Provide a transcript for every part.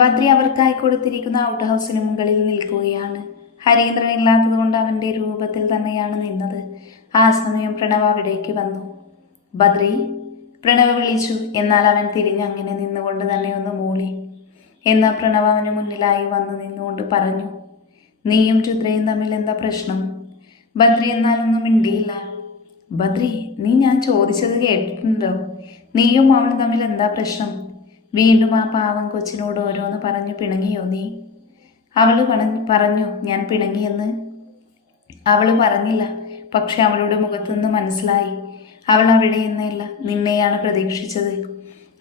ബദ്രി അവർക്കായി കൊടുത്തിരിക്കുന്ന ഔട്ട് ഹൗസിന് മുകളിൽ നിൽക്കുകയാണ്. ഹരീന്ദ്രൻ ഇല്ലാത്തതുകൊണ്ട് അവൻ്റെ രൂപത്തിൽ തന്നെയാണ് നിന്നത്. ആ സമയം പ്രണവ് അവിടേക്ക് വന്നു. ബദ്രി, പ്രണവ് വിളിച്ചു. എന്നാൽ അവൻ തിരിഞ്ഞ് അങ്ങനെ നിന്നുകൊണ്ട് തന്നെ ഒന്ന് മൂളി. എന്നാൽ പ്രണവ് അവന് മുന്നിലായി വന്ന് നിന്നുകൊണ്ട് പറഞ്ഞു, നീയും രുദ്രയും തമ്മിൽ എന്താ പ്രശ്നം? ബദ്രി എന്നാലൊന്നും മിണ്ടിയില്ല. ബദ്രി, നീ ഞാൻ ചോദിച്ചത് കേട്ടിട്ടുണ്ടോ? നീയും അവളും തമ്മിൽ എന്താ പ്രശ്നം? വീണ്ടും ആ പാവം കൊച്ചിനോട് ഓരോന്ന് പറഞ്ഞു പിണങ്ങിയോ നീ? അവൾ പറഞ്ഞു ഞാൻ പിണങ്ങിയെന്ന്. അവൾ പറഞ്ഞില്ല, പക്ഷെ അവളുടെ മുഖത്തുനിന്ന് മനസ്സിലായി. അവൾ അവിടെ നിന്നല്ല, നിന്നെയാണ് പ്രതീക്ഷിച്ചത്.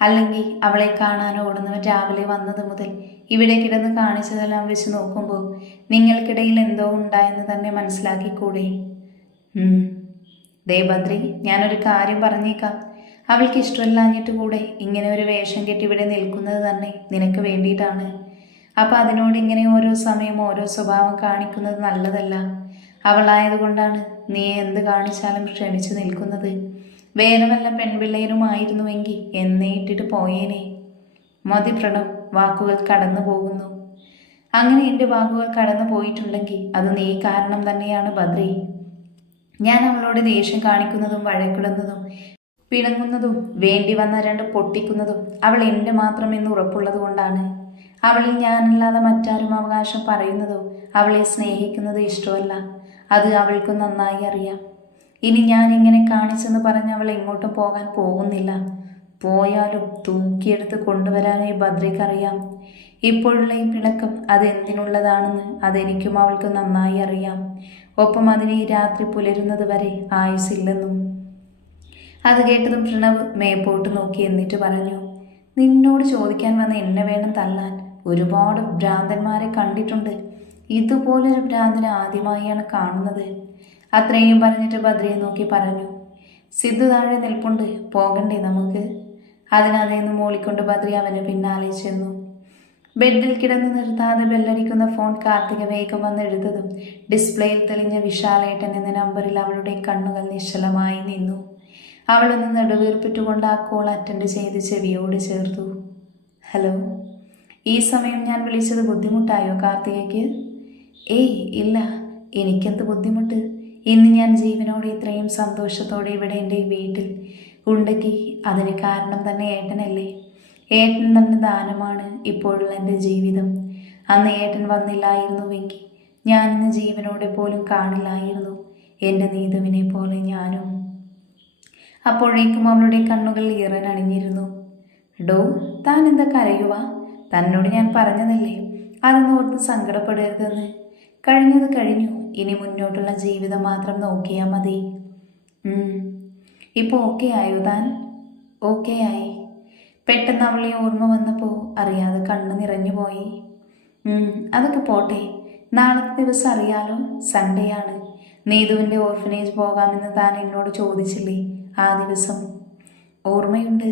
അല്ലെങ്കിൽ അവളെ കാണാൻ ഓടുന്നവൻ രാവിലെ വന്നത് മുതൽ ഇവിടെ കിടന്ന് കാണിച്ചതെല്ലാം വെച്ച് നോക്കുമ്പോൾ നിങ്ങൾക്കിടയിൽ എന്തോ ഉണ്ടായെന്ന് തന്നെ മനസ്സിലാക്കിക്കൂടെ? ദേ ബദ്രി, ഞാനൊരു കാര്യം പറഞ്ഞേക്കാം. അവൾക്ക് ഇഷ്ടമല്ലാഞ്ഞിട്ട് കൂടെ ഇങ്ങനെ ഒരു വേഷം കെട്ടി ഇവിടെ നിൽക്കുന്നത് തന്നെ നിനക്ക് വേണ്ടിയിട്ടാണ്. അപ്പം അതിനോട് ഇങ്ങനെ ഓരോ സമയം ഓരോ സ്വഭാവം കാണിക്കുന്നത് നല്ലതല്ല. അവളായതുകൊണ്ടാണ് നീ എന്ത് കാണിച്ചാലും ക്ഷമിച്ചു നിൽക്കുന്നത്. വേറെ വല്ല പെൺപിള്ളേരുമായിരുന്നുവെങ്കിൽ എന്നെ ഇട്ടിട്ട് പോയേനെ. മതി പ്രണവ്, വാക്കുകൾ കടന്നു പോകുന്നു. അങ്ങനെ എൻ്റെ വാക്കുകൾ കടന്നു പോയിട്ടുണ്ടെങ്കിൽ അത് നീ കാരണം തന്നെയാണ് ബദ്രി. ഞാൻ അവളോട് ദേഷ്യം കാണിക്കുന്നതും വഴക്കിടുന്നതും പിണങ്ങുന്നതും വേണ്ടി വന്ന രണ്ട് പൊട്ടിക്കുന്നതും അവൾ എൻ്റെ മാത്രം എന്ന് ഉറപ്പുള്ളത് കൊണ്ടാണ്. അവളിൽ ഞാനല്ലാതെ മറ്റാരും അവകാശം പറയുന്നതോ അവളെ സ്നേഹിക്കുന്നത് ഇഷ്ടമല്ല. അത് അവൾക്കും നന്നായി അറിയാം. ഇനി ഞാൻ ഇങ്ങനെ കാണിച്ചെന്ന് പറഞ്ഞ് അവൾ എങ്ങോട്ടും പോകാൻ പോകുന്നില്ല. പോയാലും തൂക്കിയെടുത്ത് കൊണ്ടുവരാനായി ബദ്രിക്കറിയാം. ഇപ്പോഴുള്ള ഈ പിണക്കം അതെന്തിനുള്ളതാണെന്ന് അതെനിക്കും അവൾക്കും നന്നായി അറിയാം. ഒപ്പം അതിന് ഈ രാത്രി പുലരുന്നത് വരെ ആയുസില്ലെന്നും. അത് കേട്ടതും പ്രണവ് മേപ്പോട്ട് നോക്കി എന്നിട്ട് പറഞ്ഞു, നിന്നോട് ചോദിക്കാൻ വന്ന എന്നെ വേണം തല്ലാൻ. ഒരുപാട് ഭ്രാന്തന്മാരെ കണ്ടിട്ടുണ്ട്, ഇതുപോലൊരു ഭ്രാന്തനെ ആദ്യമായാണ് കാണുന്നത്. അത്രയും പറഞ്ഞിട്ട് ബദ്രിയെ നോക്കി പറഞ്ഞു, സിദ്ധു താഴെ നിൽപ്പുണ്ട്, പോകണ്ടേ നമുക്ക്? അതിനതേന്ന് മൂളിക്കൊണ്ട് ബദ്രി അവന് പിന്നാലെ ചെന്നു. ബെഡിൽ കിടന്ന് നിർത്താതെ ബെല്ലടിക്കുന്ന ഫോൺ കാർത്തിക വേഗം വന്നെടുത്തതും ഡിസ്പ്ലേയിൽ തെളിഞ്ഞ വിശാലേട്ടൻ എന്ന നമ്പറിൽ അവളുടെ കണ്ണുകൾ നിശ്ചലമായി നിന്നു. അവളൊന്ന് നെടുവീർപ്പിട്ടുകൊണ്ട് ആ കോൾ അറ്റൻഡ് ചെയ്ത് ചെവിയോട് ചേർത്തു. ഹലോ, ഈ സമയം ഞാൻ വിളിച്ചത് ബുദ്ധിമുട്ടായോ കാർത്തികയ്ക്ക്? ഏയ് ഇല്ല, എനിക്കെന്ത് ബുദ്ധിമുട്ട്? ഇന്ന് ഞാൻ ജീവനോടെ ഇത്രയും സന്തോഷത്തോടെ ഇവിടെ എൻ്റെ വീട്ടിൽ ഉണ്ടെങ്കിൽ അതിന് കാരണം തന്നെ ഏട്ടനല്ലേ. ഏട്ടൻ തന്നെ ദാനമാണ് ഇപ്പോഴുള്ള എൻ്റെ ജീവിതം. അന്ന് ഏട്ടൻ വന്നില്ലായിരുന്നുവെങ്കിൽ ഞാനിന്ന് ജീവനോടെ പോലും കാണില്ലായിരുന്നു. എൻ്റെ നീതുവിനെ പോലെ ഞാനും. അപ്പോഴേക്കും അവളുടെ കണ്ണുകൾ ഈറനണിഞ്ഞിരുന്നു. ഡോ, താൻ എന്താ കരയുക? തന്നോട് ഞാൻ പറഞ്ഞതല്ലേ അതൊന്നോർത്ത് സങ്കടപ്പെടരുതെന്ന്. കഴിഞ്ഞത് കഴിഞ്ഞു, ഇനി മുന്നോട്ടുള്ള ജീവിതം മാത്രം നോക്കിയാൽ മതി. ഇപ്പോൾ ഓക്കെ ആയോ താൻ? ഓക്കെ ആയി. പെട്ടെന്ന് അവളെ ഓർമ്മ വന്നപ്പോൾ അറിയാതെ കണ്ണ് നിറഞ്ഞു പോയി. അതൊക്കെ പോട്ടെ, നാളത്തെ ദിവസം അറിയാലോ, സൺഡേ ആണ്. നീതുവിൻ്റെ ഓർഫനേജ് പോകാമെന്ന് താൻ എന്നോട് ചോദിച്ചില്ലേ ആ ദിവസം? ഓർമ്മയുണ്ട്.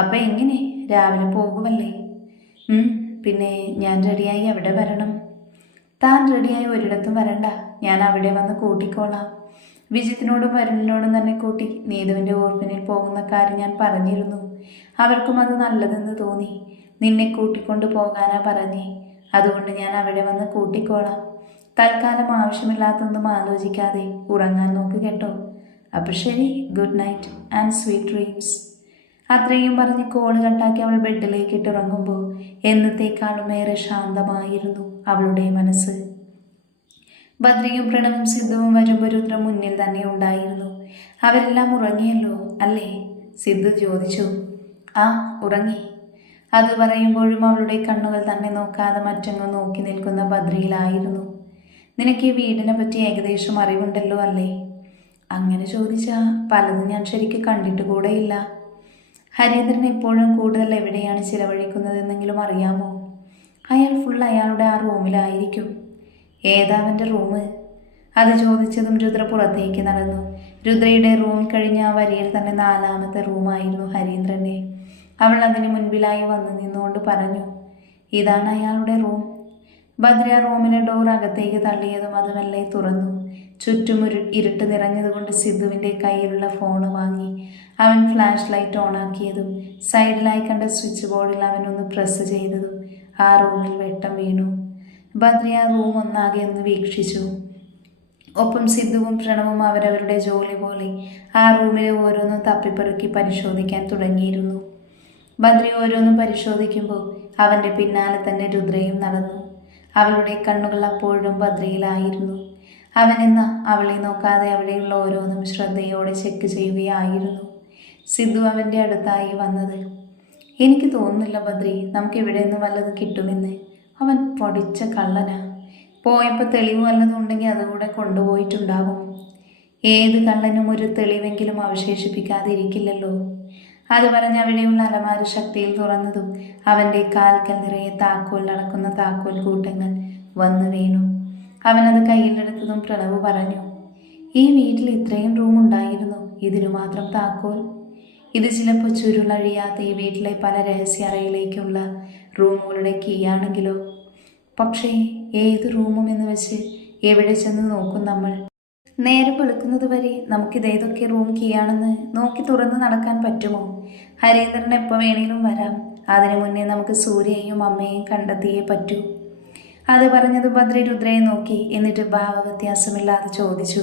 അപ്പം എങ്ങനെ, രാവിലെ പോകുമല്ലേ? പിന്നെ ഞാൻ റെഡിയായി എവിടെ വരണം? താൻ റെഡിയായി ഒരിടത്തും വരണ്ട, ഞാൻ അവിടെ വന്ന് കൂട്ടിക്കോളാം. വിജിത്തിനോടും വരുണിനോടും തന്നെ കൂട്ടി നീതുവിൻ്റെ ഓർഫനിൽ പോകുന്ന കാര്യം ഞാൻ പറഞ്ഞിരുന്നു. അവർക്കും അത് നല്ലതെന്ന് തോന്നി. നിന്നെ കൂട്ടിക്കൊണ്ട് പോകാനാ പറഞ്ഞേ. അതുകൊണ്ട് ഞാൻ അവിടെ വന്ന് കൂട്ടിക്കോളാം. തൽക്കാലം ആവശ്യമില്ലാത്തൊന്നും ആലോചിക്കാതെ ഉറങ്ങാൻ നോക്ക് കേട്ടോ. അപ്പോൾ ശരി, good night and sweet dreams. അത്രയും പറഞ്ഞ് കോള് കട്ടാക്കി അവൾ ബെഡിലേക്ക് ഇട്ടിറങ്ങുമ്പോൾ എന്നത്തേക്കാളും ഏറെ ശാന്തമായിരുന്നു അവളുടെ മനസ്സ്. ബദ്രിയും പ്രണവും സിദ്ധുവും വരുമ്പോൾ രുദ്ര മുന്നിൽ തന്നെ ഉണ്ടായിരുന്നു. അവരെല്ലാം ഉറങ്ങിയല്ലോ അല്ലേ? സിദ്ധു ചോദിച്ചു. ആ, ഉറങ്ങി. അത് പറയുമ്പോഴും അവളുടെ കണ്ണുകൾ തന്നെ നോക്കാതെ മറ്റങ്ങ് നോക്കി നിൽക്കുന്ന ബദ്രിയിലായിരുന്നു. നിനക്ക് ഈ വീടിനെ പറ്റി ഏകദേശം അറിവുണ്ടല്ലോ അല്ലേ? അങ്ങനെ ചോദിച്ചാൽ പലതും ഞാൻ ശരിക്കും കണ്ടിട്ട് കൂടെയില്ല. ഹരീന്ദ്രൻ എപ്പോഴും കൂടുതൽ എവിടെയാണ് ചിലവഴിക്കുന്നതെന്നെങ്കിലും അറിയാമോ? അയാൾ ഫുൾ അയാളുടെ ആ റൂമിലായിരിക്കും. ഏതാ അവൻ്റെ റൂം? അത് ചോദിച്ചതും രുദ്ര പുറത്തേക്ക് നടന്നു. രുദ്രയുടെ റൂം കഴിഞ്ഞ ആ വരിയിൽ തന്നെ 4ാമത്തെ റൂമായിരുന്നു ഹരീന്ദ്രൻ്റെ. അവൾ അതിന് മുൻപിലായി വന്നു നിന്നുകൊണ്ട് പറഞ്ഞു, ഇതാണ് അയാളുടെ റൂം. ബദ്ര റൂമിലെ ഡോർ അകത്തേക്ക് തള്ളിയതും അത് മെല്ലെ തുറന്നു. ചുറ്റും ഇരുട്ട് നിറഞ്ഞതുകൊണ്ട് സിദ്ധുവിൻ്റെ കയ്യിലുള്ള ഫോണ് വാങ്ങി അവൻ ഫ്ലാഷ് ലൈറ്റ് ഓണാക്കിയതും സൈഡിലായി കണ്ട സ്വിച്ച് ബോർഡിൽ അവനൊന്ന് പ്രസ് ചെയ്തതും ആ റൂമിൽ വെട്ടം വീണു. ബദ്രി ആ റൂം ഒന്നാകെ ഒന്ന് വീക്ഷിച്ചു. ഒപ്പം സിദ്ധുവും പ്രണവും അവരവരുടെ ജോലി പോലെ ആ റൂമിലെ ഓരോന്നും തപ്പിപ്പെറുക്കി പരിശോധിക്കാൻ തുടങ്ങിയിരുന്നു. ബദ്രി ഓരോന്നും പരിശോധിക്കുമ്പോൾ അവൻ്റെ പിന്നാലെ തന്നെ രുദ്രയും നടന്നു. അവളുടെ കണ്ണുകൾ അപ്പോഴും ബദ്രിയിലായിരുന്നു. അവനെന്ന അവളെ നോക്കാതെ അവിടെയുള്ള ഓരോന്നും ശ്രദ്ധയോടെ ചെക്ക് ചെയ്യുകയായിരുന്നു. സിദ്ധു അവൻ്റെ അടുത്തായി വന്നത്. എനിക്ക് തോന്നുന്നില്ല ബദ്രി, നമുക്കിവിടെ നിന്ന് വല്ലതും കിട്ടുമെന്ന്. അവൻ പൊടിച്ച കള്ളനാ. പോയപ്പോൾ തെളിവ് വല്ലതും ഉണ്ടെങ്കിൽ അതുകൂടെ കൊണ്ടുപോയിട്ടുണ്ടാകും. ഏത് കള്ളനും ഒരു തെളിവെങ്കിലും അവശേഷിപ്പിക്കാതെ ഇരിക്കില്ലല്ലോ. അത് പറഞ്ഞ് അവിടെയുള്ള അലമാര ശക്തിയിൽ തുറന്നതും അവൻ്റെ കാൽക്കൽ നിറയെ താക്കോൽ നടക്കുന്ന താക്കോൽ കൂട്ടങ്ങൾ വന്നു വീണു. അവനത് കയ്യിലെടുത്തതും പ്രണവ് പറഞ്ഞു, ഈ വീട്ടിൽ ഇത്രയും റൂം ഉണ്ടായിരുന്നു, ഇതിനു മാത്രം താക്കോൽ? ഇത് ചിലപ്പോൾ ചുരുളഴിയാത്ത ഈ വീട്ടിലെ പല രഹസ്യ അറയിലേക്കുള്ള റൂമുകളുടെ കീയാണെങ്കിലോ? പക്ഷേ ഏത് റൂമും എന്ന് വെച്ച് എവിടെ ചെന്ന് നോക്കും നമ്മൾ? നേരം വെളുക്കുന്നത് വരെ നമുക്കിതേതൊക്കെ റൂം കീയാണെന്ന് നോക്കി തുറന്ന് നടക്കാൻ പറ്റുമോ? ഹരീന്ദ്രൻ എപ്പോൾ വേണേലും വരാം. അതിനു മുന്നേ നമുക്ക് സൂര്യയെയും അമ്മയെയും കണ്ടെത്തിയേ പറ്റൂ. അത് പറഞ്ഞത് ബദ്രി രുദ്രയെ നോക്കി. എന്നിട്ട് ഭാവവ്യത്യാസമില്ലാതെ ചോദിച്ചു,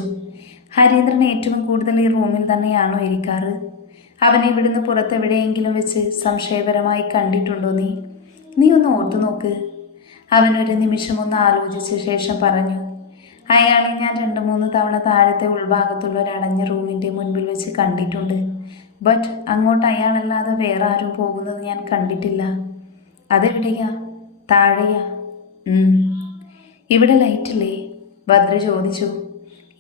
ഹരീന്ദ്രൻ ഏറ്റവും കൂടുതൽ ഈ റൂമിൽ തന്നെയാണോ ഇരിക്കാറ്? അവനെ ഇവിടുന്ന് പുറത്തെവിടെയെങ്കിലും വെച്ച് സംശയപരമായി കണ്ടിട്ടുണ്ടോ നീ ഒന്ന് ഓർത്തു നോക്ക്. അവനൊരു നിമിഷം ഒന്ന് ആലോചിച്ച ശേഷം പറഞ്ഞു, അയാളെ ഞാൻ 2-3 തവണ താഴത്തെ ഉൾഭാഗത്തുള്ള ഒരു അടഞ്ഞ റൂമിൻ്റെ മുൻപിൽ വെച്ച് കണ്ടിട്ടുണ്ട്. ബട്ട് അങ്ങോട്ട് അയാളല്ലാതെ വേറെ ആരും പോകുന്നത് ഞാൻ കണ്ടിട്ടില്ല. അതെവിടെയാ? താഴെയാ? ഇവിടെ ലൈറ്റില്ലേ? ബദ്രി ചോദിച്ചു.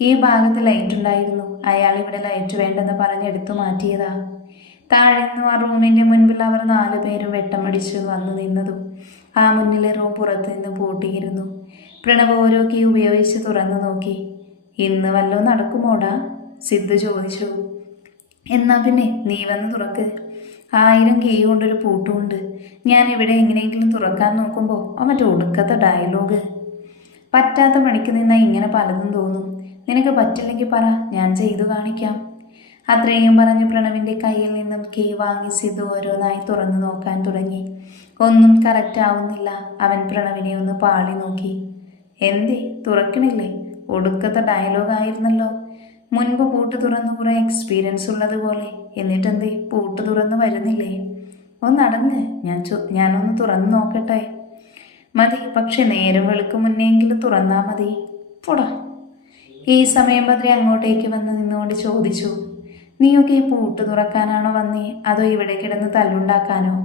ഈ ഭാഗത്ത് ലൈറ്റ് ഉണ്ടായിരുന്നു. അയാൾ ഇവിടെ ലൈറ്റ് വേണ്ടെന്ന് പറഞ്ഞ് എടുത്തു മാറ്റിയതാ. താഴെ നിന്നും ആ റൂമിൻ്റെ മുൻപിൽ അവർ 4 പേരും വെട്ടമടിച്ച് വന്നു നിന്നതും ആ മുന്നിലെ റൂം പുറത്തു നിന്ന് പൂട്ടിയിരുന്നു. പ്രണവ് ഓരോ കീ ഉപയോഗിച്ച് തുറന്നു നോക്കി. ഇന്ന് വല്ലോ നടക്കുമോടാ? സിദ്ധു ചോദിച്ചു. എന്നാ പിന്നെ നീ വന്ന് തുറക്ക്. 1000 കീ കൊണ്ടൊരു പൂട്ടുമുണ്ട്. ഞാൻ ഇവിടെ എങ്ങനെയെങ്കിലും തുറക്കാൻ നോക്കുമ്പോൾ അവൻ്റെ ഒടുക്കത്തെ ഡയലോഗ്. പറ്റാത്ത പണിക്ക് നിന്നാൽ ഇങ്ങനെ പലതും തോന്നും. നിനക്ക് പറ്റില്ലെങ്കിൽ പറ, ഞാൻ ചെയ്തു കാണിക്കാം. അത്രയും പറഞ്ഞ് പ്രണവിൻ്റെ കയ്യിൽ നിന്നും കീ വാങ്ങി സിദ്ധു ഓരോന്നായി തുറന്നു നോക്കാൻ തുടങ്ങി. ഒന്നും കറക്റ്റ് ആവുന്നില്ല. അവൻ പ്രണവിനെ ഒന്ന് പാളി നോക്കി. എന്തേ തുറക്കണില്ലേ? ഒടുക്കത്തെ ഡയലോഗായിരുന്നല്ലോ. മുൻപ് പൂട്ട് തുറന്ന് കുറേ എക്സ്പീരിയൻസ് ഉള്ളതുപോലെ. എന്നിട്ടെന്തേ പൂട്ട് തുറന്ന് വരുന്നില്ലേ? ഒന്നടങ്ങ്, ഞാനൊന്ന് തുറന്ന് നോക്കട്ടെ. മതി, പക്ഷെ നേരം വെളുക്കും മുന്നെങ്കിലും തുറന്നാൽ മതി. പോടാ. ഈ സമയം ബദ്രി അങ്ങോട്ടേക്ക് വന്ന് നിന്നുകൊണ്ട് ചോദിച്ചു, നീയൊക്കെ ഈ പൂട്ട് തുറക്കാനാണോ വന്നേ, അതോ ഇവിടെ കിടന്ന് തല്ലുണ്ടാക്കാനോ?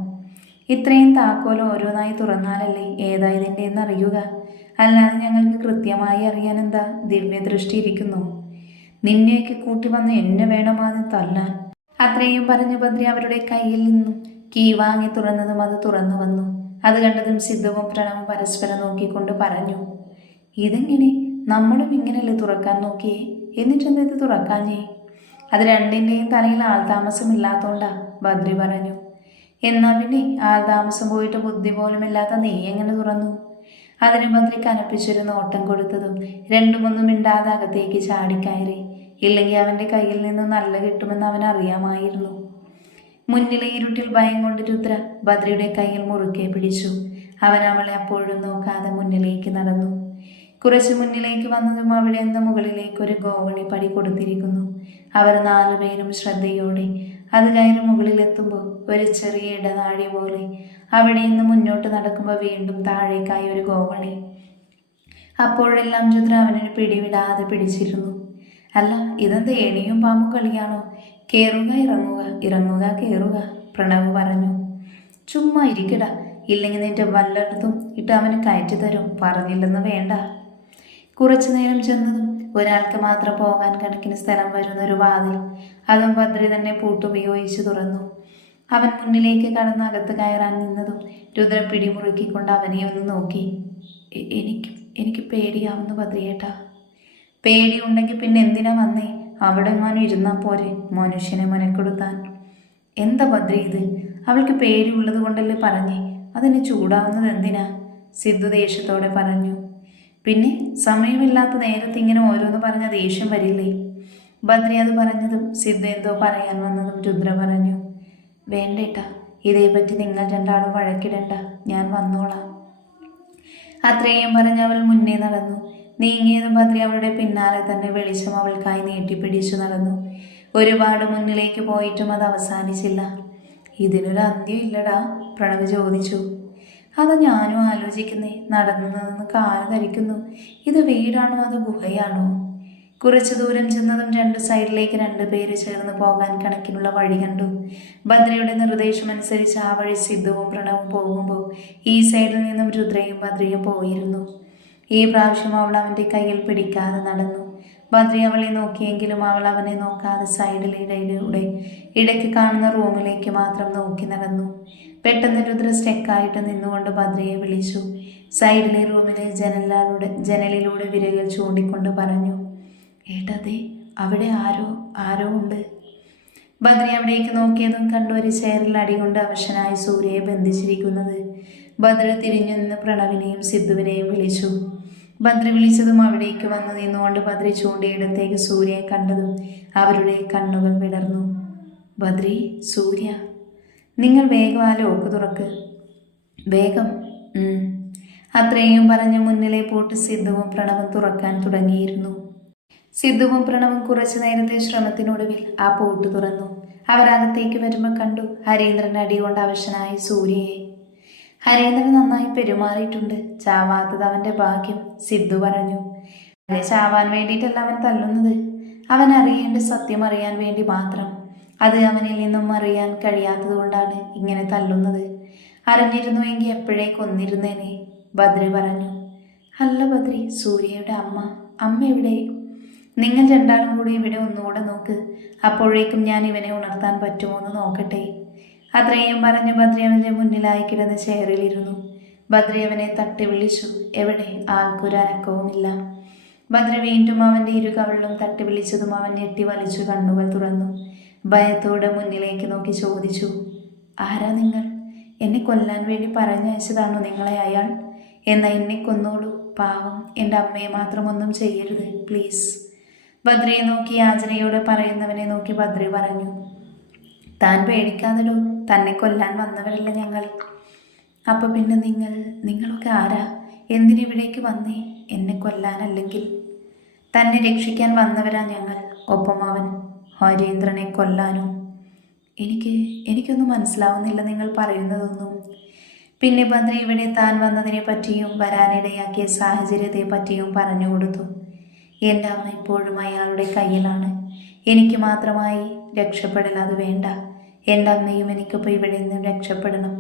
ഇത്രയും താക്കോൽ ഓരോന്നായി തുറന്നാലല്ലേ ഏതാ ഇതിൻ്റെ എന്ന് അറിയുക. അല്ലാതെ ഞങ്ങൾക്ക് കൃത്യമായി അറിയാൻ എന്താ ദിവ്യദൃഷ്ടി ഇരിക്കുന്നു? നിന്നെയൊക്കെ കൂട്ടി വന്ന് എന്നെ വേണമാന്ന് തല്ലാൻ. അത്രയും പറഞ്ഞ് ബദ്രി അവരുടെ കയ്യിൽ നിന്നും കീ വാങ്ങി തുറന്നതും അത് തുറന്നു വന്നു. അത് കണ്ടതും സിദ്ധുവും പ്രണവും പരസ്പരം നോക്കിക്കൊണ്ട് പറഞ്ഞു, ഇതെങ്ങനെ? നമ്മളും ഇങ്ങനെയല്ലേ തുറക്കാൻ നോക്കിയേ, എന്നിട്ടെന്താ ഇത് തുറക്കാഞ്ഞേ? അത് രണ്ടിൻ്റെയും തലയിൽ ആൾതാമസമില്ലാത്തോണ്ടാ, ബദ്രി പറഞ്ഞു. എന്നാ പിന്നെ ആൾതാമസം പോയിട്ട് ബുദ്ധി പോലുമില്ലാത്ത നീ എങ്ങനെ തുറന്നു? അതിന് ബദ്രി കനപ്പിച്ചൊരു നോട്ടം കൊടുത്തതും 2-3 മിണ്ടാതെ അകത്തേക്ക് ചാടിക്കയറി. ഇല്ലെങ്കിൽ അവൻ്റെ കയ്യിൽ നിന്ന് നല്ല കിട്ടുമെന്ന് അവൻ അറിയാമായിരുന്നു. മുന്നിലെ ഇരുട്ടിൽ ഭയം കൊണ്ട് രുദ്ര ബദ്രിയുടെ കയ്യിൽ മുറുക്കെ പിടിച്ചു. അവൻ അവളെ അപ്പോഴും നോക്കാതെ മുന്നിലേക്ക് നടന്നു. കുറച്ച് മുന്നിലേക്ക് വന്നതും അവിടെ നിന്ന് മുകളിലേക്ക് ഒരു ഗോവണി പടി കൊടുത്തിരിക്കുന്നു. അവർ 4 പേരും ശ്രദ്ധയോടെ അത് കയറി മുകളിലെത്തുമ്പോൾ ഒരു ചെറിയ ഇടനാഴി പോലെ അവിടെ നിന്ന് മുന്നോട്ട് നടക്കുമ്പോൾ വീണ്ടും താഴേക്കായി ഒരു ഗോവണി. അപ്പോഴെല്ലാം രുദ്ര അവനൊരു പിടിവിടാതെ പിടിച്ചിരുന്നു. അല്ല, ഇതെന്ത് ഏണിയും പാമ്പും കളിയാണോ? കയറുക ഇറങ്ങുക, ഇറങ്ങുക കയറുക, പ്രണവ് പറഞ്ഞു. ചുമ്മാ ഇരിക്കട, ഇല്ലെങ്കിൽ നിന്റെ വല്ലയിടത്തും ഇട്ട് അവന് കയറ്റി തരും. പറഞ്ഞില്ലെന്ന് വേണ്ട. കുറച്ചു നേരം ചെന്നതും ഒരാൾക്ക് മാത്രം പോകാൻ കണക്കിന് സ്ഥലം വരുന്ന ഒരു വാതിൽ, അതും ബദ്രി തന്നെ പൂട്ടുപയോഗിച്ച് തുറന്നു. അവൻ മുന്നിലേക്ക് കടന്ന് അകത്ത് കയറാൻ നിന്നതും രുദ്ര പിടിമുറുക്കിക്കൊണ്ട് അവനെ ഒന്ന് നോക്കി. എനിക്ക് പേടിയാവുന്നു ബദ്രിയേട്ടാ. പേടിയുണ്ടെങ്കിൽ പിന്നെ എന്തിനാ വന്നേ? അവിടെ എങ്ങാനും ഇരുന്നാൽ പോരെ മനുഷ്യനെ മുനക്കെടുത്താൻ. എന്താ ബദ്രി ഇത്? അവൾക്ക് പേടിയുള്ളത് കൊണ്ടല്ലേ പറഞ്ഞേ, അതിന് ചൂടാവുന്നത് എന്തിനാ? സിദ്ധു ദേഷ്യത്തോടെ പറഞ്ഞു. പിന്നെ സമയമില്ലാത്ത നേരത്ത് ഇങ്ങനെ ഓരോന്ന് പറഞ്ഞ ദേഷ്യം വരില്ലേ? ബദ്രി അത് പറഞ്ഞതും സിദ്ധു എന്തോ പറയാൻ വന്നതും രുദ്ര പറഞ്ഞു, വേണ്ടേട്ടാ, ഇതേപ്പറ്റി നിങ്ങൾ 2 ആളും വഴക്കിടണ്ട, ഞാൻ വന്നോളാം. അത്രയും പറഞ്ഞ് അവൾ മുന്നേ നടന്നു. നീങ്ങിയതും ഭദ്രി അവളുടെ പിന്നാലെ തന്നെ വെളിച്ചം അവൾക്കായി നീട്ടിപ്പിടിച്ചു നടന്നു. ഒരുപാട് മുന്നിലേക്ക് പോയിട്ടും അത് അവസാനിച്ചില്ല. ഇതിനൊരു അന്ത്യം ഇല്ലടാ, പ്രണവ് ചോദിച്ചു. അത് ഞാനും ആലോചിക്കുന്നേ. നടന്നു നടന്ന് കാല് ധരിക്കുന്നു. ഇത് വീടാണോ അതോ ഗുഹയാണോ? കുറച്ചു ദൂരം ചെന്നതും രണ്ട് സൈഡിലേക്ക് 2 പേര് ചേർന്ന് പോകാൻ കണക്കിനുള്ള വഴി കണ്ടു. ഭദ്രയുടെ നിർദ്ദേശമനുസരിച്ച് ആ വഴി സിദ്ധുവും പ്രണവും പോകുമ്പോൾ ഈ സൈഡിൽ നിന്നും രുദ്രയും ഭദ്രയും പോയിരുന്നു. ഈ പ്രാവശ്യം അവൾ അവൻ്റെ കയ്യിൽ പിടിക്കാതെ നടന്നു. ഭദ്രി അവളെ നോക്കിയെങ്കിലും അവൾ അവനെ നോക്കാതെ സൈഡിലിടയിലൂടെ ഇടയ്ക്ക് കാണുന്ന റൂമിലേക്ക് മാത്രം നോക്കി നടന്നു. പെട്ടെന്ന് രുദ്ര സ്റ്റെക്കായിട്ട് നിന്നുകൊണ്ട് ഭദ്രയെ വിളിച്ചു. സൈഡിലെ റൂമിലെ ജനലിലൂടെ വിരകൾ ചൂണ്ടിക്കൊണ്ട് പറഞ്ഞു, ഏട്ടതെ, അവിടെ ആരോ ഉണ്ട്. ഭദ്രി അവിടേക്ക് നോക്കിയതും കണ്ടു ഒരു ചെയറിൽ അടികൊണ്ട് അവശനായി സൂര്യയെ ബന്ധിച്ചിരിക്കുന്നത്. ഭദ്ര തിരിഞ്ഞു നിന്ന് പ്രണവിനെയും സിദ്ധുവിനെയും വിളിച്ചു. ഭദ്ര വിളിച്ചതും അവിടേക്ക് വന്നു നിന്നുകൊണ്ട് ഭദ്രി ചൂണ്ടിയിടത്തേക്ക് സൂര്യയെ കണ്ടതും അവരുടെ കണ്ണുകൾ വിടർന്നു. ഭദ്രി, സൂര്യ, നിങ്ങൾ വേഗം ആ ലോക്ക് തുറക്ക്, വേഗം. അത്രയും പറഞ്ഞ് മുന്നിലെ പൂട്ട് സിദ്ധുവും പ്രണവും തുറക്കാൻ തുടങ്ങിയിരുന്നു. സിദ്ധുവും പ്രണവും കുറച്ചു നേരത്തെ ശ്രമത്തിനൊടുവിൽ ആ പൂട്ട് തുറന്നു. അവരകത്തേക്ക് വരുമ്പോൾ കണ്ടു ഹരീന്ദ്രൻ അടികൊണ്ട് അവശനായി സൂര്യയെ. ഹരീന്ദ്രൻ നന്നായി പെരുമാറിയിട്ടുണ്ട്. ചാവാത്തത് അവന്റെ ഭാഗ്യം, സിദ്ധു പറഞ്ഞു. അവനെ ചാവാൻ വേണ്ടിയിട്ടല്ല അവൻ തല്ലുന്നത്. അവൻ അറിയേണ്ട സത്യം അറിയാൻ വേണ്ടി മാത്രം. അത് അവനിൽ നിന്നും അറിയാൻ കഴിയാത്തത് കൊണ്ടാണ് ഇങ്ങനെ തല്ലുന്നത്. അറിഞ്ഞിരുന്നുവെങ്കിൽ എപ്പോഴേ കൊന്നിരുന്നേനെ, ഭദ്രി പറഞ്ഞു. അല്ല ഭദ്രി, സൂര്യയുടെ അമ്മ എവിടെ? നിങ്ങൾ രണ്ടാളും കൂടി ഇവിടെ ഒന്നുകൂടെ നോക്ക്. അപ്പോഴേക്കും ഞാൻ ഇവനെ ഉണർത്താൻ പറ്റുമോ എന്ന് നോക്കട്ടെ. അത്രയും പറഞ്ഞ് ഭദ്രി അവൻ്റെ മുന്നിലായി കിടന്ന് ചെയറിലിരുന്നു. ഭദ്രി അവനെ തട്ടി വിളിച്ചു. എവിടെ? ആൾക്കൊരു അനക്കവുമില്ല. ഭദ്ര വീണ്ടും അവൻ്റെ ഇരുകവളിലും തട്ടി വിളിച്ചതും അവൻ ഞെട്ടി വലിച്ചു കണ്ണുകൾ തുറന്നു. ഭയത്തോടെ മുന്നിലേക്ക് നോക്കി ചോദിച്ചു, ആരാ നിങ്ങൾ? എന്നെ കൊല്ലാൻ വേണ്ടി പറഞ്ഞയച്ചതാണോ നിങ്ങളെ അയാൾ? എന്നാൽ എന്നെ കൊന്നോളൂ. പാവം, എൻ്റെ അമ്മയെ മാത്രം ഒന്നും ചെയ്യരുത്, പ്ലീസ്. ഭദ്രയെ നോക്കി യാചനയോടെ പറയുന്നവനെ നോക്കി ഭദ്രി പറഞ്ഞു. താൻ പേടിക്കാതെടോ, തന്നെ കൊല്ലാൻ വന്നവരല്ല ഞങ്ങൾ. അപ്പൊ പിന്നെ നിങ്ങളൊക്കെ ആരാ? എന്തിനിവിടേക്ക് വന്നേ? എന്നെ കൊല്ലാനല്ലെങ്കിൽ തന്നെ രക്ഷിക്കാൻ വന്നവരാ ഞങ്ങൾ. ഒപ്പം അവൻ ഹരീന്ദ്രനെ കൊല്ലാനും. എനിക്കൊന്നും മനസ്സിലാവുന്നില്ല നിങ്ങൾ പറയുന്നതൊന്നും. പിന്നെ ഭദ്ര ഇവിടെ താൻ വന്നതിനെ പറ്റിയും വരാനിടയാക്കിയ സാഹചര്യത്തെ പറ്റിയും പറഞ്ഞു കൊടുത്തു. എൻ്റെ അമ്മ ഇപ്പോഴും അയാളുടെ കയ്യിലാണ്. എനിക്ക് മാത്രമായി രക്ഷപ്പെടൽ അത് വേണ്ട. എൻ്റെ അമ്മയും എനിക്കിപ്പോൾ ഇവിടെ നിന്നും രക്ഷപ്പെടണം.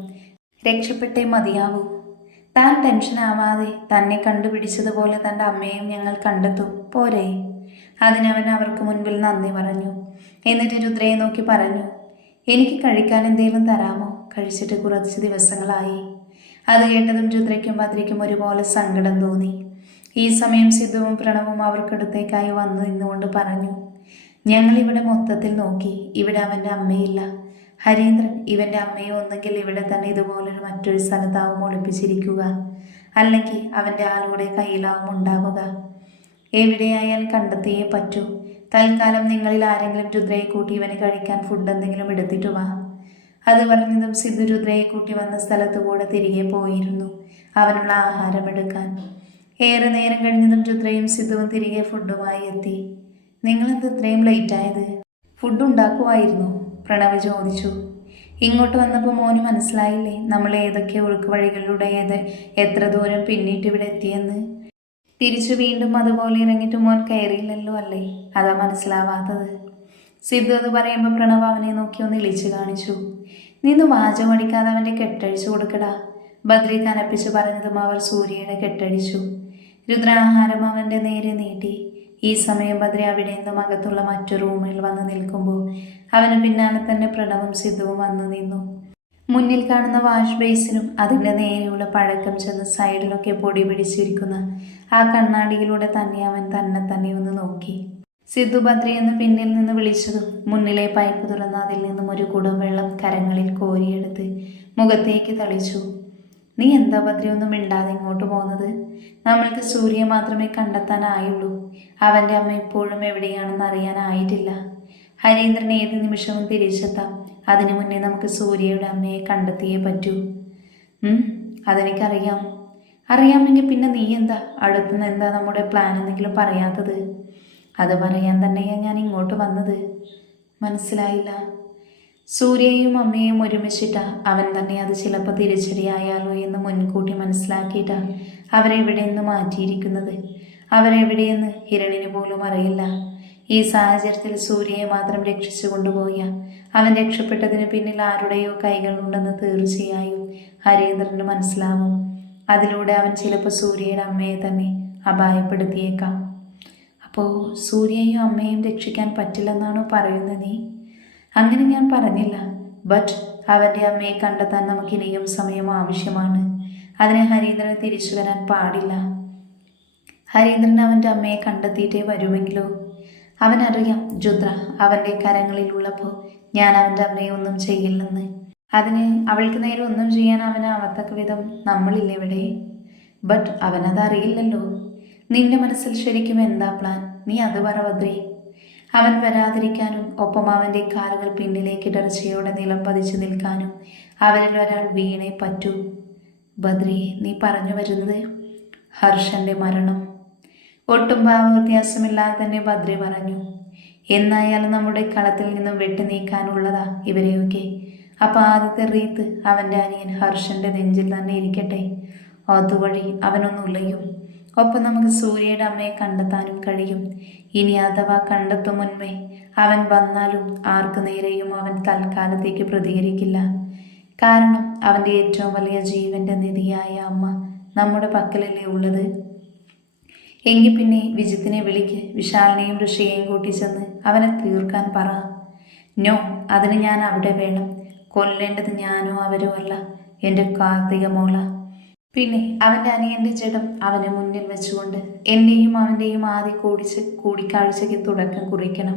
രക്ഷപ്പെട്ടേ മതിയാവൂ. താൻ ടെൻഷനാവാതെ തന്നെ കണ്ടുപിടിച്ചതുപോലെ തൻ്റെ അമ്മയും ഞങ്ങൾ കണ്ടെത്തും, പോരെ? അതിനവൻ അവർക്ക് മുൻപിൽ നന്ദി പറഞ്ഞു. എന്നിട്ട് രുദ്രയെ നോക്കി പറഞ്ഞു, എനിക്ക് കഴിക്കാൻ എന്തെങ്കിലും തരാമോ? കഴിച്ചിട്ട് കുറച്ച് ദിവസങ്ങളായി. അത് കേട്ടതും രുദ്രയ്ക്കും ഭദ്രയ്ക്കും ഒരുപോലെ സങ്കടം തോന്നി. ഈ സമയം സിദ്ധുവും പ്രണവും അവർക്കടുത്തേക്കായി വന്നു നിന്നുകൊണ്ട് പറഞ്ഞു, ഞങ്ങളിവിടെ മൊത്തത്തിൽ നോക്കി. ഇവിടെ അവൻ്റെ അമ്മയില്ല. ഹരീന്ദ്രൻ ഇവൻ്റെ അമ്മയെ ഒന്നെങ്കിൽ ഇവിടെ തന്നെ ഇതുപോലൊരു മറ്റൊരു സ്ഥലത്താവും ഒളിപ്പിച്ചിരിക്കുക, അല്ലെങ്കിൽ അവൻ്റെ ആളുടെ കയ്യിലാവും ഉണ്ടാവുക. എവിടെയായാൽ കണ്ടെത്തിയേ പറ്റൂ. തൽക്കാലം നിങ്ങളിൽ ആരെങ്കിലും രുദ്രയെ കൂട്ടി ഇവന് കഴിക്കാൻ ഫുഡ് എന്തെങ്കിലും എടുത്തിട്ട് വാ. അത് പറഞ്ഞതും സിദ്ധു രുദ്രയെ കൂട്ടി വന്ന സ്ഥലത്തു കൂടെ തിരികെ പോയിരുന്നു അവനുള്ള ആഹാരം എടുക്കാൻ. ഏറെ നേരം കഴിഞ്ഞതും രുദ്രയും സിദ്ധുവും തിരികെ ഫുഡുമായി എത്തി. നിങ്ങളെന്ത് ഇത്രയും ലേറ്റായത്? ഫുഡ് ഉണ്ടാക്കുമായിരുന്നു? പ്രണവ് ചോദിച്ചു. ഇങ്ങോട്ട് വന്നപ്പോൾ മോന് മനസ്സിലായില്ലേ നമ്മൾ ഏതൊക്കെ ഒഴുക്ക് വഴികളിലൂടെ എത്ര ദൂരം പിന്നിട്ട് ഇവിടെ എത്തിയെന്ന്? തിരിച്ചു വീണ്ടും അതുപോലെ ഇറങ്ങിയിട്ട് മോൻ കയറിയില്ലല്ലോ അല്ലേ? അതാ മനസ്സിലാവാത്തത്. സിദ്ധു അത് പറയുമ്പോൾ പ്രണവ് അവനെ നോക്കി ഒന്ന് ഇളിച്ചു കാണിച്ചു. നിന്ന് വാചകം അടിക്കാതെ അവൻ്റെ കെട്ടഴിച്ചു കൊടുക്കടാ. ബദ്രി കനപ്പിച്ച് പറഞ്ഞതും അവർ സൂര്യയുടെ കെട്ടഴിച്ചു. രുദ്രാഹാരം അവൻ്റെ നേരെ നീട്ടി. ഈ സമയം ബദ്രി അവിടെ നിന്നും അകത്തുള്ള മറ്റു റൂമിൽ വന്ന് നിൽക്കുമ്പോൾ അവന് പിന്നാലെ തന്നെ പ്രണവും സിദ്ധുവും വന്നു നിന്നു. മുന്നിൽ കാണുന്ന വാഷ് ബേസിനും അതിൻ്റെ നേരെയുള്ള പഴക്കം ചെന്ന് സൈഡിലൊക്കെ പൊടി പിടിച്ചിരിക്കുന്ന ആ കണ്ണാടിയിലൂടെ തന്നെ അവൻ തന്നെ ഒന്ന് നോക്കി. സിദ്ധു ബദ്രിയെന്ന് പിന്നിൽ നിന്ന് വിളിച്ചതും മുന്നിലെ പൈപ്പ് തുറന്ന് അതിൽ നിന്നും ഒരു കുടം വെള്ളം കരങ്ങളിൽ കോരിയെടുത്ത് മുഖത്തേക്ക് തളിച്ചു. നീ എന്താ ബദ്രി ഒന്നും മിണ്ടാതെ ഇങ്ങോട്ട് പോകുന്നത്? നമ്മൾക്ക് സൂര്യ മാത്രമേ കണ്ടെത്താനായുള്ളൂ. അവൻ്റെ അമ്മ ഇപ്പോഴും എവിടെയാണെന്ന് അറിയാനായിട്ടില്ല. ഹരീന്ദ്രൻ ഏത് നിമിഷവും തിരിച്ചെത്താം. അതിനു മുന്നേ നമുക്ക് സൂര്യയുടെ അമ്മയെ കണ്ടെത്തിയേ പറ്റൂ. അതെനിക്കറിയാം. അറിയാമെങ്കിൽ പിന്നെ നീ എന്താ അടുത്തുനിന്ന് എന്താ നമ്മുടെ പ്ലാൻ എന്തെങ്കിലും പറയാത്തത്? അത് പറയാൻ തന്നെയാണ് ഞാൻ ഇങ്ങോട്ട് വന്നത്. മനസ്സിലായില്ല. സൂര്യയും അമ്മയും ഒരുമിച്ചിട്ടാ അവൻ തന്നെ അത് ചിലപ്പോൾ തിരിച്ചടിയായാലോ എന്ന് മുൻകൂട്ടി മനസ്സിലാക്കിയിട്ടാ അവരെവിടെ നിന്ന് മാറ്റിയിരിക്കുന്നത്. അവരെവിടെയെന്ന് ഹിരണിന് പോലും അറിയില്ല. ഈ സാഹചര്യത്തിൽ സൂര്യയെ മാത്രം രക്ഷിച്ചു കൊണ്ടുപോയ അവൻ രക്ഷപ്പെട്ടതിന് പിന്നിൽ ആരുടെയോ കൈകളുണ്ടെന്ന് തീർച്ചയായും ഹരീന്ദ്രന് മനസ്സിലാവും. അതിലൂടെ അവൻ ചിലപ്പോൾ സൂര്യയുടെ അമ്മയെ തന്നെ അപായപ്പെടുത്തിയേക്കാം. അപ്പോൾ സൂര്യയും അമ്മയും രക്ഷിക്കാൻ പറ്റില്ലെന്നാണോ പറയുന്നത് നീ? അങ്ങനെ ഞാൻ പറഞ്ഞില്ല. ബട്ട് അവൻ്റെ അമ്മയെ കണ്ടെത്താൻ നമുക്ക് ഇനിയും സമയം ആവശ്യമാണ്. അതിന് ഹരീന്ദ്രന് തിരിച്ചു വരാൻ പാടില്ല. ഹരീന്ദ്രൻ അവൻ്റെ അമ്മയെ കണ്ടെത്തിയിട്ടേ വരുമെങ്കിലോ? അവനറിയാം രുദ്ര അവൻ്റെ കരങ്ങളിലുള്ളപ്പോൾ ഞാൻ അവൻ്റെ അമ്മയെ ഒന്നും ചെയ്യില്ലെന്ന്. അതിന് അവൾക്ക് നേരെ ഒന്നും ചെയ്യാൻ അവനാവത്തക്ക വിധം നമ്മളില്ല ഇവിടെ. ബട്ട് അവനതറിയില്ലല്ലോ. നിന്റെ മനസ്സിൽ ശരിക്കും എന്താ പ്ലാൻ? നീ അത് പറ ബദ്രി. അവൻ വരാതിരിക്കാനും ഒപ്പം അവൻ്റെ കാലുകൾ പിന്നിലേക്ക് ഇടർച്ചയോടെ നിലം പതിച്ചു നിൽക്കാനും അവരിൽ ഒരാൾ വീണേ പറ്റൂ. ബദ്രി, നീ പറഞ്ഞു വരുന്നത് ഹർഷൻ്റെ മരണം? ഒട്ടും ഭാവവ്യത്യാസമില്ലാതെ തന്നെ ബദ്രി പറഞ്ഞു. എന്നായാലും നമ്മുടെ കളത്തിൽ നിന്നും വെട്ടി നീക്കാനുള്ളതാ ഇവരെയൊക്കെ. അപ്പം ആദ്യത്തെ റീത്ത് അവൻ്റെ അനിയൻ ഹർഷൻ്റെ നെഞ്ചിൽ തന്നെ ഇരിക്കട്ടെ. അതുവഴി അവനൊന്നുള്ളയും. ഒപ്പം നമുക്ക് സൂര്യയുടെ അമ്മയെ കണ്ടെത്താനും കഴിയും. ഇനി അഥവാ കണ്ടെത്തും മുൻപേ അവൻ വന്നാലും ആർക്കു നേരെയും അവൻ തൽക്കാലത്തേക്ക് പ്രതികരിക്കില്ല. കാരണം അവൻ്റെ ഏറ്റവും വലിയ ജീവൻ്റെ നിധിയായ അമ്മ നമ്മുടെ പക്കലല്ലേ ഉള്ളത്. എങ്കിൽ പിന്നെ വിജിത്തിനെ വിളിക്ക്. വിശാലിനെയും ഋഷിയെയും കൂട്ടി ചെന്ന് അവനെ തീർക്കാൻ പറ. നോ, അതിന് ഞാൻ അവിടെ വേണം. കൊല്ലേണ്ടത് ഞാനോ അവരോ അല്ല, എൻ്റെ കാർത്തിക മോള. പിന്നെ അവൻ്റെ അനിയൻ്റെ ജഡം അവന് മുന്നിൽ വെച്ചുകൊണ്ട് എൻ്റെയും അവൻ്റെയും ആദ്യ കൂടിക്കാഴ്ചയ്ക്ക് തുടക്കം കുറിക്കണം.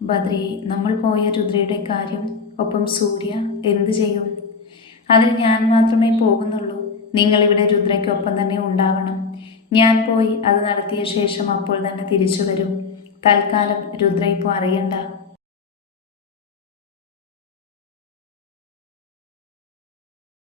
ബദ്രി, നമ്മൾ പോയ രുദ്രയുടെ കാര്യം, ഒപ്പം സൂര്യ എന്തു ചെയ്യും? അതിന് ഞാൻ മാത്രമേ പോകുന്നുള്ളൂ. നിങ്ങളിവിടെ രുദ്രയ്ക്കൊപ്പം തന്നെ ഉണ്ടാവണം. ഞാൻ പോയി അത് നടത്തിയ ശേഷം അപ്പോൾ തന്നെ തിരിച്ചു വരും. തൽക്കാലം രുദ്ര ഇപ്പോൾ അറിയണ്ട.